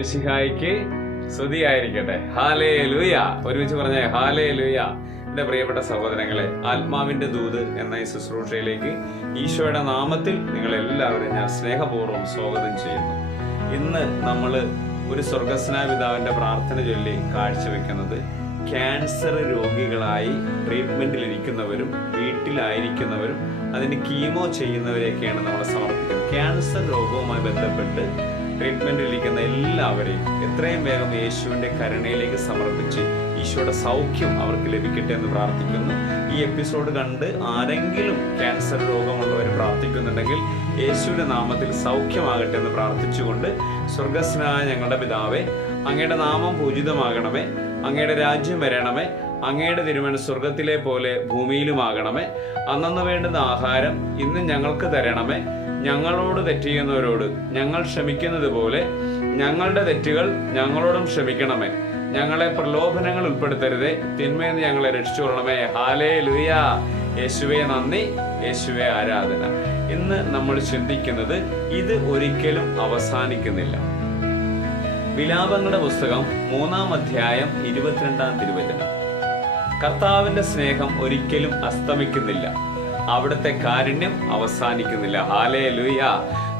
മിശിഹായിക്ക് സ്തുതിയായിരിക്കട്ടെ. ഹല്ലേലൂയ. ഒരുമിച്ച് പറഞ്ഞേ ഹല്ലേലൂയ. എൻ്റെ പ്രിയപ്പെട്ട സഹോദരങ്ങളെ, ആത്മാവിന്റെ ദൂത് എന്ന ഈ ശുശ്രൂഷയിലേക്ക് ഈശോയുടെ നാമത്തിൽ നിങ്ങളെല്ലാവരും ഞാൻ സ്നേഹപൂർവ്വം സ്വാഗതം ചെയ്യുന്നു. ഇന്ന് നമ്മൾ ഒരു സ്വർഗസ്നായ പിതാവിന്റെ പ്രാർത്ഥന ചൊല്ലി കാഴ്ചവെക്കുന്നത് ക്യാൻസർ രോഗികളായി ട്രീറ്റ്മെന്റിലിരിക്കുന്നവരും വീട്ടിലായിരിക്കുന്നവരും അതിന് കീമോ ചെയ്യുന്നവരെയൊക്കെയാണ് നമ്മൾ സമർപ്പിക്കുന്നത്. ക്യാൻസർ രോഗവുമായി ബന്ധപ്പെട്ട് ട്രീറ്റ്മെന്റിലിരിക്കുന്ന എല്ലാവരെയും എത്രയും വേഗം യേശുവിന്റെ കരുണയിലേക്ക് സമർപ്പിച്ച് ഈശോയുടെ സൗഖ്യം അവർക്ക് ലഭിക്കട്ടെ എന്ന് പ്രാർത്ഥിക്കുന്നു. ഈ എപ്പിസോഡ് കണ്ട് ആരെങ്കിലും ക്യാൻസർ രോഗമുള്ളവർ പ്രാർത്ഥിക്കുന്നുണ്ടെങ്കിൽ യേശുവിന്റെ നാമത്തിൽ സൗഖ്യമാകട്ടെ എന്ന് പ്രാർത്ഥിച്ചുകൊണ്ട്, സ്വർഗസ്നായ ഞങ്ങളുടെ പിതാവേ, അങ്ങയുടെ നാമം പൂജിതമാകണമേ, അങ്ങയുടെ രാജ്യം വരണമേ, അങ്ങയുടെ തിരുമനസ്സ് സ്വർഗത്തിലെ പോലെ ഭൂമിയിലുമാകണമേ. അന്നന്ന് വേണ്ടുന്ന ആഹാരം ഇന്ന് ഞങ്ങൾക്ക് തരണമേ. ഞങ്ങളോട് തെറ്റിയുന്നവരോട് ഞങ്ങൾ ക്ഷമിക്കുന്നത് പോലെ ഞങ്ങളുടെ തെറ്റുകൾ ഞങ്ങളോടും ക്ഷമിക്കണമേ. ഞങ്ങളെ പ്രലോഭനങ്ങൾ ഉൾപ്പെടുത്തരുതേ, തിന്മയിൽ നിന്ന് ഞങ്ങളെ രക്ഷിച്ചുകൊള്ളണമേ. ഹല്ലേലൂയ. യേശുവേ നന്ദി, യേശുവേ ആരാധന. ഇന്ന് നമ്മൾ ചിന്തിക്കുന്നത് ഇത് ഒരിക്കലും അവസാനിക്കുന്നില്ല. വിലാപങ്ങളുടെ പുസ്തകം 3-ാം അധ്യായം 22-ാം തിരുവചനം. കർത്താവിന്റെ സ്നേഹം ഒരിക്കലും അസ്തമിക്കുന്നില്ല, അവിടുത്തെ കാരുണ്യം അവസാനിക്കുന്നില്ല. ഹല്ലേലൂയ.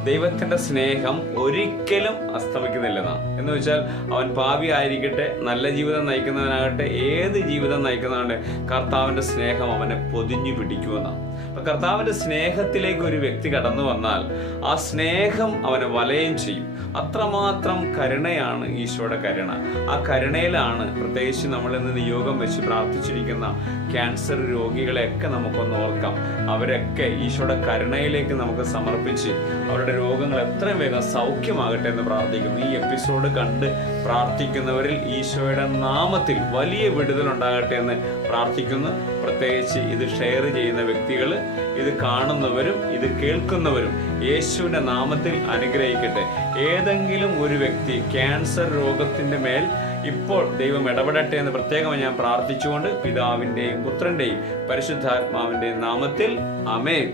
ദൈവത്തിന്റെ സ്നേഹം ഒരിക്കലും അസ്തമിക്കുന്നില്ലെന്നാണ്. എന്ന് വെച്ചാൽ അവൻ പാപി ആയിരിക്കട്ടെ, നല്ല ജീവിതം നയിക്കുന്നവനാകട്ടെ, ഏത് ജീവിതം നയിക്കുന്നവന്റെ കർത്താവിന്റെ സ്നേഹം അവനെ പൊതിഞ്ഞു പിടിക്കുമെന്നാണ്. അപ്പൊ കർത്താവിന്റെ സ്നേഹത്തിലേക്ക് ഒരു വ്യക്തി കടന്നു വന്നാൽ ആ സ്നേഹം അവനെ വലയം ചെയ്യും. അത്രമാത്രം കരുണയാണ് ഈശോയുടെ കരുണ. ആ കരുണയിലാണ് പ്രത്യേകിച്ച് നമ്മൾ ഇന്ന് നിയോഗം വെച്ച് പ്രാർത്ഥിച്ചിരിക്കുന്ന ക്യാൻസർ രോഗികളെയൊക്കെ നമുക്കൊന്ന് ഓർക്കാം. അവരൊക്കെ ഈശോയുടെ കരുണയിലേക്ക് നമുക്ക് സമർപ്പിച്ച് അവരുടെ രോഗങ്ങൾ എത്രയും വേഗം സൗഖ്യമാകട്ടെ എന്ന് പ്രാർത്ഥിക്കുന്നു. ഈ എപ്പിസോഡ് കണ്ട് പ്രാർത്ഥിക്കുന്നവരിൽ ഈശോയുടെ നാമത്തിൽ വലിയ വിടുതലുണ്ടാകട്ടെ എന്ന് പ്രാർത്ഥിക്കുന്നു. പ്രത്യേകിച്ച് ഇത് ഷെയർ ചെയ്യുന്ന വ്യക്തികൾ, ഇത് കാണുന്നവരും ഇത് കേൾക്കുന്നവരും യേശുവിന്റെ നാമത്തിൽ അനുഗ്രഹിക്കട്ടെ. ഏതെങ്കിലും ഒരു വ്യക്തി ക്യാൻസർ രോഗത്തിന്റെ മേൽ ഇപ്പോൾ ദൈവം ഇടപെടട്ടെ എന്ന് പ്രത്യേകം ഞാൻ പ്രാർത്ഥിച്ചുകൊണ്ട് പിതാവിന്റെയും പുത്രന്റെയും പരിശുദ്ധാത്മാവിന്റെയും നാമത്തിൽ ആമേൻ.